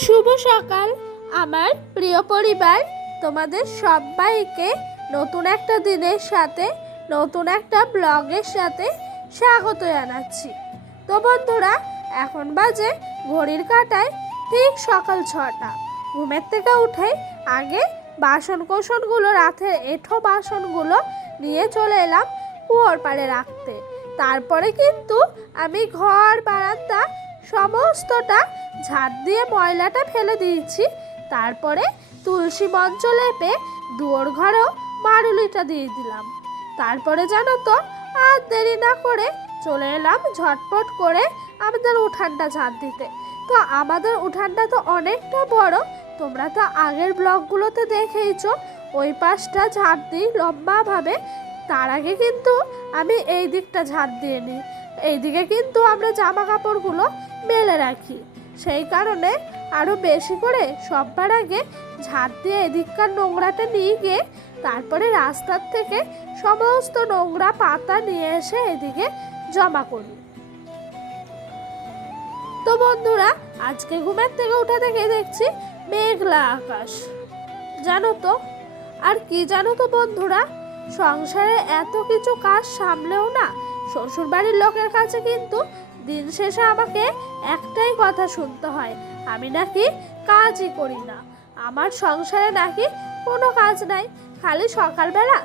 শুভ সকাল আমার প্রিয় পরিবার, তোমাদের সবাইকে নতুন একটা দিনের সাথে নতুন একটা ব্লগের সাথে স্বাগত জানাচ্ছি। তো বন্ধুরা, এখন বাজে ঘড়ির কাঁটায় ঠিক সকাল 6টা। ঘুমের থেকে উঠে আগে বাসনকোসনগুলো, রাতের এঁঠো বাসনগুলো নিয়ে চলে এলাম কুয়োর পাড়ে রাখতে। তারপরে কিন্তু আমি ঘর বারান্দা সমস্তটা ঝাড় দিয়ে ময়লাটা ফেলে দিয়েছি। তারপরে তুলসী মঞ্চ লেপে দুয়ার ঘরেও মারুলিটা দিয়ে দিলাম। তারপরে জানো তো, আর দেরি না করে চলে এলাম ঝটপট করে আমাদের উঠানটা ঝাড় দিতে। তো আমাদের উঠানটা তো অনেকটা বড়, তোমরা তো আগের ব্লগগুলোতে দেখেইছো। ওই পাশটা ঝাড় দিই লম্বাভাবে, তার আগে কিন্তু আমি এই দিকটা ঝাড় দিয়ে নিই। এইদিকে কিন্তু আমরা জামা কাপড়গুলো মেলে রাখি, সেই কারণে আরও বেশি করে সবার আগে ঝাড় দিয়ে এদিককার নোংরাটা নিয়ে গিয়ে তারপরে রাস্তার থেকে সমস্ত নোংরা পাতা নিয়ে এসে এদিকে জমা করি। তো বন্ধুরা, আজকে ঘুমের থেকে উঠে থেকে দেখছি মেঘলা আকাশ। জানো তো, আর কি জানো তো বন্ধুরা, সংসারে এত কিছু কাজ সামলেও না শ্বশুরবাড়ির লোকের কাছে কিন্তু দিন শেষে আমাকে একটাই কথা শুনতে হয়, আমি নাকি কাজই করি না। আমার সংসারে নাকি কোনো কাজ নাই, খালি সকালবেলা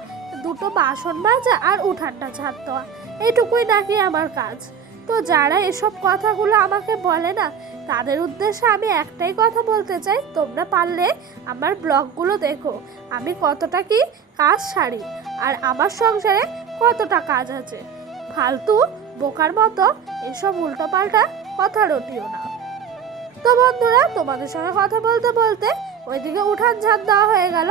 দুটো বাসন মাজা আর উঠানটা ঝাড় দেওয়া, এইটুকুই নাকি আমার কাজ। তো যারা এসব কথাগুলো আমাকে বলে না, তাদের উদ্দেশ্যে আমি একটাই কথা বলতে চাই, তোমরা পারলে আমার ব্লগগুলো দেখো, আমি কতটা কি কাজ সারি আর আমার সংসারে কতটা কাজ আছে। ফালতু বোকার মতো এসব উল্টোপাল্টা কথা রটিও না। তো বন্ধুরা, তোমাদের সঙ্গে কথা বলতে বলতে ওইদিকে উঠান ঝাড় দেওয়া হয়ে গেল,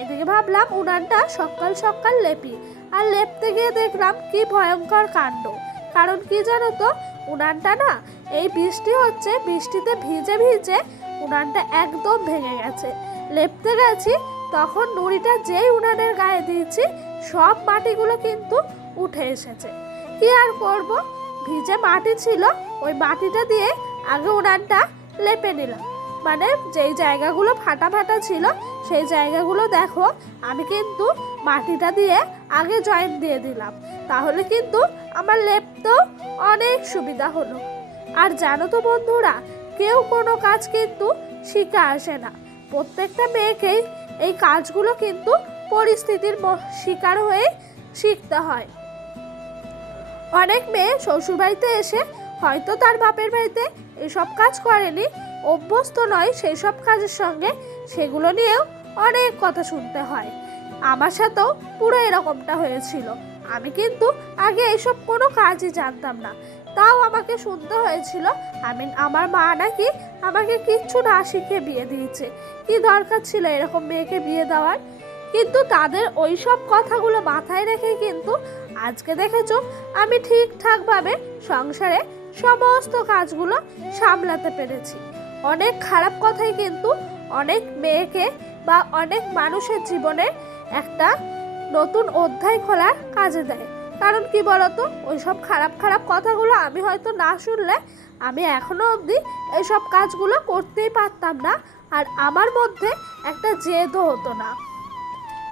এদিকে ভাবলাম উনানটা সকাল সকাল লেপি। আর লেপতে গিয়ে দেখলাম কি ভয়ঙ্কর কাণ্ড। কারণ কি জানো তো, উনানটা না এই বৃষ্টি হচ্ছে, বৃষ্টিতে ভিজে ভিজে উনানটা একদম ভেঙে গেছে। লেপতে গেছি, তখন নুড়িটা যেই উনানের গায়ে দিয়েছি সব মাটিগুলো কিন্তু উঠে এসেছে। কি আর করব, ভিজে মাটি ছিল, ওই মাটিটা দিয়ে আগে উনানটা লেপে নিলাম। মানে যেই জায়গাগুলো ফাটা ফাটা ছিল সেই জায়গাগুলো দেখো আমি কিন্তু মাটিটা দিয়ে আগে জয়েন্ট দিয়ে দিলাম, তাহলে কিন্তু আমার লেপতেও অনেক সুবিধা হলো। আর জানো তো বন্ধুরা, কেউ কোনো কাজ কিন্তু শিখে আসে না, প্রত্যেকটা মেয়েকেই এই কাজগুলো কিন্তু পরিস্থিতির শিকার হয়ে শিখতে হয়। অনেক মেয়ে শ্বশুরবাড়িতে এসে হয়তো তার বাপের বাড়িতে এসব কাজ করেনি, অভ্যস্ত নয় সেই সব কাজের সঙ্গে, সেগুলো নিয়েও অনেক কথা শুনতে হয়। আমার সাথেও পুরো এরকমটা হয়েছিল। আমি কিন্তু আগে এইসব কোনো কাজই জানতাম না, তাও আমাকে শুনতে হয়েছিল আমার মা নাকি আমাকে কিচ্ছু না শিখে বিয়ে দিয়েছে। কি দরকার ছিল এরকম মেয়েকে বিয়ে দেওয়ার? কিন্তু তাদের ওই সব কথাগুলো মাথায় রেখে কিন্তু আজকে দেখেছো আমি ঠিকঠাকভাবে সংসারে সমস্ত কাজগুলো সামলাতে পেরেছি। অনেক খারাপ কথাই কিন্তু অনেক মেয়েকে বা অনেক মানুষের জীবনে একটা নতুন অধ্যায় খোলার কাজে দেয়। কারণ কি বলতো, ওইসব খারাপ খারাপ কথাগুলো আমি হয়তো না শুনলে আমি এখনো অবধি এইসব কাজগুলো করতেই পারতাম না, আর আমার মধ্যে একটা জেদও হতো না।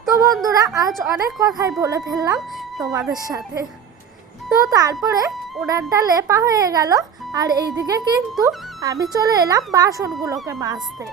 তো বন্ধুরা, আজ অনেক কথাই বলে ফেললাম তোমাদের সাথে। তো তারপরে উনানটা লেপা হয়ে গেল, আর এইদিকে কিন্তু আমি চলে এলাম বাসনগুলোকে মাজতে।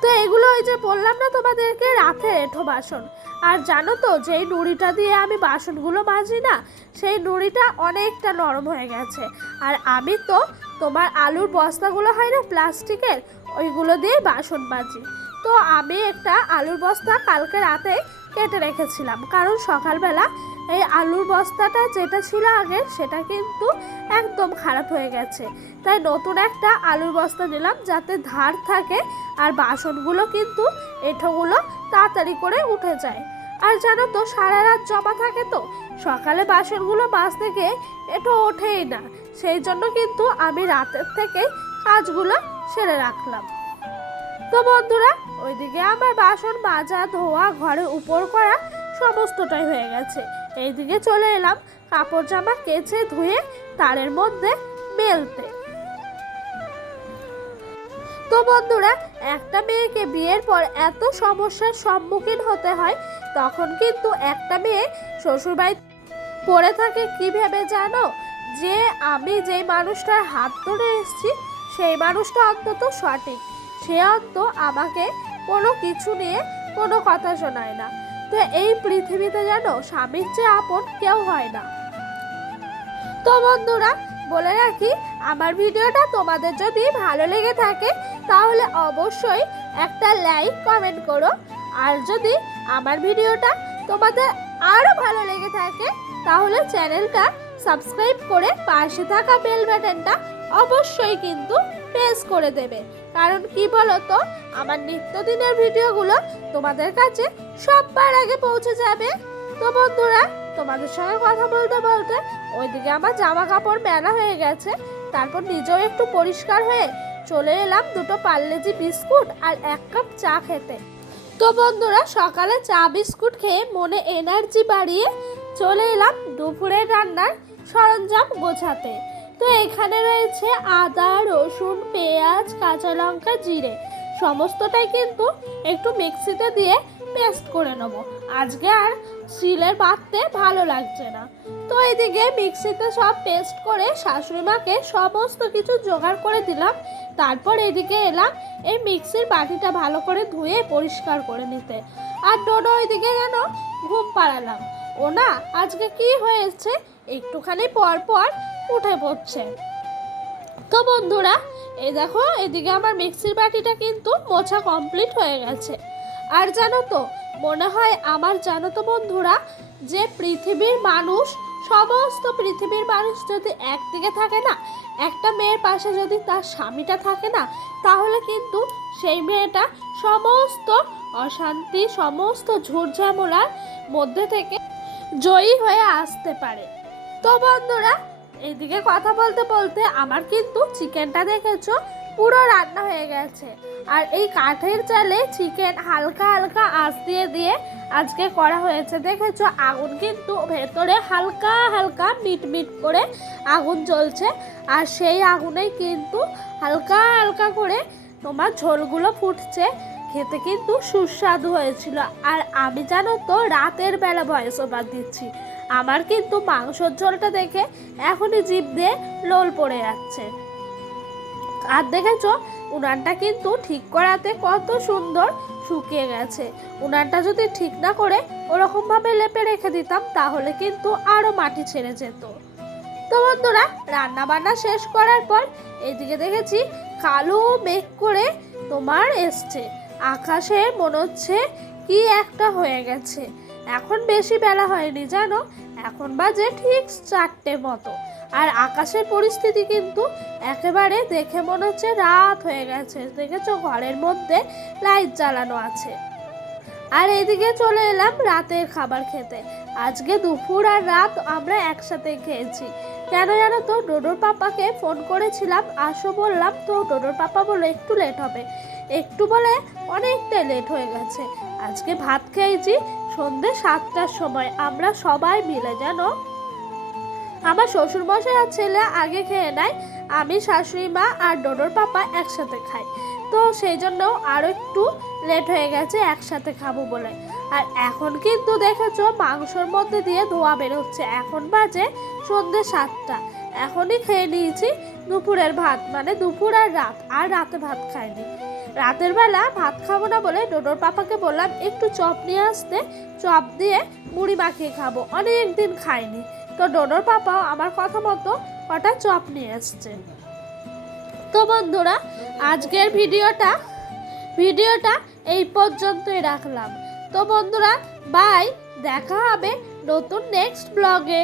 তো এগুলো ওই যে বললাম না তোমাদেরকে, রাতের এঁঠো বাসন। আর জানো তো, যেই নুড়িটা দিয়ে আমি বাসনগুলো মাজি না, সেই নুড়িটা অনেকটা নরম হয়ে গেছে। আর আমি তো তোমার আলুর বস্তাগুলো হয় না প্লাস্টিকের, ওইগুলো দিয়ে বাসন মাজি। তো আমি একটা আলুর বস্তা কালকে রাতে কেটে রেখেছিলাম, কারণ সকালবেলা এই আলুর বস্তাটা যেটা ছিল আগের সেটা কিন্তু একদম খারাপ হয়ে গেছে। তাই নতুন একটা আলুর বস্তা নিলাম, যাতে ধার থাকে আর বাসনগুলো কিন্তু এঁঠোগুলো তাড়াতাড়ি করে উঠে যায়। আর জানো তো, সারা রাত জমা থাকে, তো সকালে বাসনগুলো মাজতে গিয়ে এঁঠো ওঠেই না, সেই জন্য কিন্তু আমি রাতের থেকে কাজগুলো সেরে রাখলাম। তো বন্ধুরা, ওইদিকে আমার বাসন মাজা ধোয়া ঘরে উপর করা সমস্তটাই হয়ে গেছে। এইদিকে চলে এলাম কাপড় জামা কেচে ধুয়ে তারের মধ্যে মেলতে। তো বন্ধুরা, একটা মেয়েকে বিয়ের পর এত সমস্যার সম্মুখীন হতে হয়, তখন কিন্তু একটা মেয়ে শ্বশুরবাড়ি পড়ে থাকে কি ভেবে জানো? যে আমি যেই মানুষটার হাত ধরে এসেছি সেই মানুষটা অন্তত সঠিক, সে অন্ত আমাকে কোনো কিছু নিয়ে কোনো কথা শোনায় না। তো এই পৃথিবীতে জানো, স্বামীর চেয়ে আপন কেউ হয় না। তো বন্ধুরা, বলে রাখি, আমার ভিডিওটা তোমাদের যদি ভালো লেগে থাকে তাহলে অবশ্যই একটা লাইক কমেন্ট করো। আর যদি আমার ভিডিওটা তোমাদের আরও ভালো লেগে থাকে তাহলে চ্যানেলটা সাবস্ক্রাইব করে পাশে থাকা বেল বাটনটা অবশ্যই কিন্তু প্রেস করে দেবে। কারণ কি বলো তো, আমার নিত্যদিনের ভিডিওগুলো তোমাদের কাছে সবার আগে পৌঁছে যাবে। তো বন্ধুরা, তোমাদের সঙ্গে কথা বলতে বলতে ওইদিকে আমার জামা কাপড় মেলা হয়ে গেছে, তারপর নিজেও একটু পরিষ্কার হয়ে চলে এলাম দুটো পার্লেজি বিস্কুট আর 1 কাপ চা খেতে। তো বন্ধুরা, সকালে চা বিস্কুট খেয়ে মনে এনার্জি বাড়িয়ে চলে এলাম দুপুরের রান্নার সরঞ্জাম গোছাতে। তো এখানে রয়েছে আদা, রসুন, পেঁয়াজ, কাঁচা লঙ্কা, জিরে, সমস্তটাই কিন্তু একটু মিক্সিতে দিয়ে পেস্ট করে নেব। আজকে আর শিলের বাটতে ভালো লাগছে না। তো এদিকে মিক্সিতে সব পেস্ট করে শাশুড়ি মাকে সমস্ত কিছু জোগাড় করে দিলাম। তারপর এদিকে এলাম এই মিক্সির বাটিটা ভালো করে ধুয়ে পরিষ্কার করে নিতে। আর ডোডো ওইদিকে যেন ঘুম পাড়ালাম। ও না, আজকে কি হয়েছে, একটুখানি পর পর উঠে পড়ছে। তো বন্ধুরা, এই দেখো, এদিকে আমার মিক্সির বাটিটা কিন্তু মোছা কমপ্লিট হয়ে গেছে। আর জানো তো, মনে হয় আমার, জানো তো বন্ধুরা, যে পৃথিবীর মানুষ, সমস্ত পৃথিবীর মানুষ যদি একদিকে থাকে না, একটা মেয়ের পাশে যদি তার স্বামীটা থাকে না, তাহলে কিন্তু সেই মেয়েটা সমস্ত অশান্তি, সমস্ত ঝুটঝামেলার মধ্যে থেকে জয়ী হয়ে আসতে পারে। তো বন্ধুরা, এইদিকে কথা বলতে বলতে আমার কিন্তু চিকেনটা দেখেছো পুরো রান্না হয়ে গেছে। আর এই কাঠের চালে চিকেন হালকা হালকা আঁচ দিয়ে দিয়ে আজকে করা হয়েছে। দেখেছো, আগুন কিন্তু ভেতরে হালকা হালকা মিট মিট করে আগুন জ্বলছে। আর সেই আগুনেই কিন্তু হালকা হালকা করে তোমার ঝোলগুলো ফুটছে। খেতে কিন্তু সুস্বাদু হয়েছিল। আর আমি, জানো তো, রাতের বেলা ভয়েস ওভার দিচ্ছি। আমার কিন্তু মাংসর ঝোলটা দেখে এখনই জিভ দিয়ে লোল পড়ে যাচ্ছে। আর দেখেছো, উনানটা কিন্তু ঠিক করাতে কত সুন্দর শুকিয়ে গেছে। উনানটা যদি ঠিক না করে ওরকমভাবে লেপে রেখে দিতাম তাহলে কিন্তু আরও মাটি ছেড়ে যেত। তো বন্ধুরা, রান্না বান্না শেষ করার পর এদিকে দেখেছি কালো মেঘ করে তোমার এসছে। আকাশে মনে হচ্ছে কি একটা হয়ে গেছে। এখন বেশি বেলা হয়নি জানো, এখন বাজে ঠিক 4টে মতো। আর আকাশের পরিস্থিতি কিন্তু একেবারে দেখে মনে হচ্ছে রাত হয়ে গেছে। দেখেছো, ঘরের মধ্যে লাইট জ্বালানো আছে। আর এদিকে চলে এলাম রাতের খাবার খেতে। আজকে দুপুর আর রাত আমরা একসাথে খেয়েছি। কেন জানো তো, ডোডোর পাপাকে ফোন করেছিলাম আসো বললাম, তো ডোডোর পাপা বলে একটু লেট হবে, একটু বলে অনেকটাই লেট হয়ে গেছে। আজকে ভাত খেয়েছি সন্ধ্যে 7টার সময় আমরা সবাই মিলে। জানো, আমার শ্বশুরমশাই আর ছেলে আগে খেয়ে নেয়, আমি, শাশুড়ি মা আর ডোডোর পাপা একসাথে খাই। তো সেই জন্য আরও একটু লেট হয়ে গেছে একসাথে খাবো বলে। আর এখন কিন্তু দেখেছো মাংসর মধ্যে দিয়ে ধোয়া বেরোচ্ছে। এখন বাজে সন্ধ্যে 7টা। এখনই খেয়ে নিয়েছি দুপুরের ভাত, মানে দুপুর আর রাত, আর রাতে ভাত খাইনি। রাতের বেলা ভাত খাবো না বলে ডোডোর পাপাকে বললাম একটু চপ নিয়ে আসতে, চপ দিয়ে মুড়ি মাখিয়ে খাবো, অনেক দিন খাইনি। তো ডোডোর পাপাও আমার কথা মতো কটা চপ নিয়ে এসছে। তো বন্ধুরা, আজকের ভিডিওটা এই পর্যন্তই রাখলাম। তো বন্ধুরা, বাই, দেখা হবে নতুন নেক্সট ব্লগে।